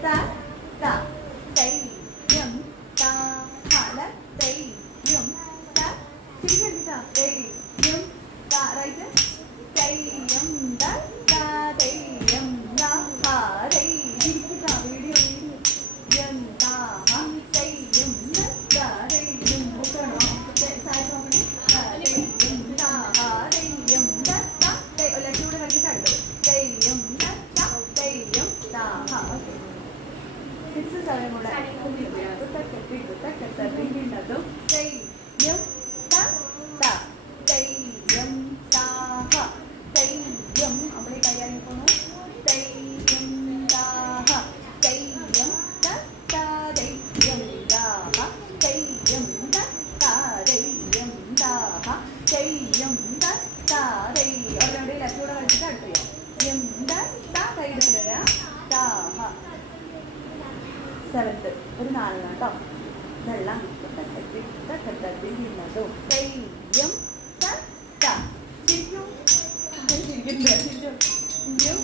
ta ta Theyyam താ ഹാല തെയ്യം താ ചിരിക്കണ്ട തെയ്യം താ റൈറ്റ് തെയ്യം താ താ തെയ്യം താ ഹാ ചിരിക്കുക വീഡിയോ യം താ ഹാ തെയ്യം താ തെയ്യം ഓക്കണോ സായിട്ട് നോക്കണേ തെയ്യം താ ഹാ തെയ്യം താ താ ലക്ഷ്മിയുടെ കളിച്ചിട്ട് അടുത്തത് തെയ്യം താ താ തെയ്യം താ ഹാ 6, 7 കൂടെ വീണ്ടും തെയ്യം താ താ തെയ്യം താ ഹ തെയ്യം അവിടെ കൈയാടി പോണു തെയ്യം താ ഹ തെയ്യം താ താ തെയ്യം താ ഹ തെയ്യം താ താ തെയ്യം താ ഹ തെയ്യം താ താ തെയ്യം അവിടെ ലക്ഷ്മിയോടെ കളിച്ചിട്ട് അടുത്ത് ചെയ്യാം എന്താ താ കൈ എടുത്തില്ല താ ഹ 7th ഒരു 4 കേട്ടോ വെള്ളം വീണതും തെയ്യം ചിരിക്കും